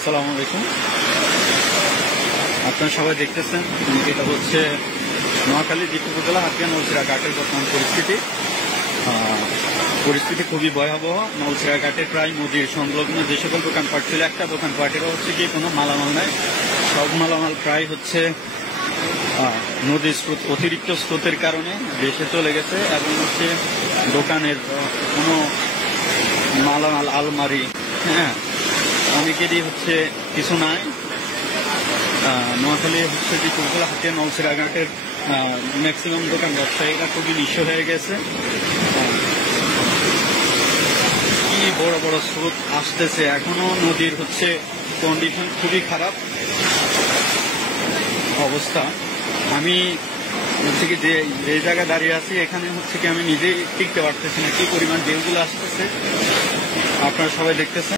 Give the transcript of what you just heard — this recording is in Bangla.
আসসালামু আলাইকুম। আপনারা সবাই দেখতেছেন এটা হচ্ছে নোয়াখালী দ্বীপ উপজেলা হাতিয়া নলছিড়া ঘাটের বর্তমান পরিস্থিতি খুবই ভয়াবহ। নলছিড়া ঘাটে প্রায় নদীর সংলগ্ন যে সকল দোকানপাট ছিল, একটা দোকানপাটেরও হচ্ছে কি কোনো মালামাল নাই। সব মালামাল প্রায় হচ্ছে নদীর স্রোত, অতিরিক্ত স্রোতের কারণে ভেসে চলে গেছে এবং হচ্ছে দোকানের কোনো মালামাল, আলমারি, অনেকেরই হচ্ছে কিছু নাই। নোয়াখালী হচ্ছে যে উপজেলা হাতিয়া নলছিড়া ঘাটের ম্যাক্সিমাম দোকান ব্যবসায়ীরা খুবই নিঃস্ব হয়ে গেছে। কি বড় বড় স্রোত আসতেছে, এখনো নদীর হচ্ছে কন্ডিশন খুবই খারাপ অবস্থা। আমি হচ্ছে কি যে জায়গায় দাঁড়িয়ে আছি এখানে হচ্ছে কি আমি নিজেই টিকতে পারতেছি না, কি পরিমাণ ঢেউগুলো আসতেছে আপনারা সবাই দেখতেছেন।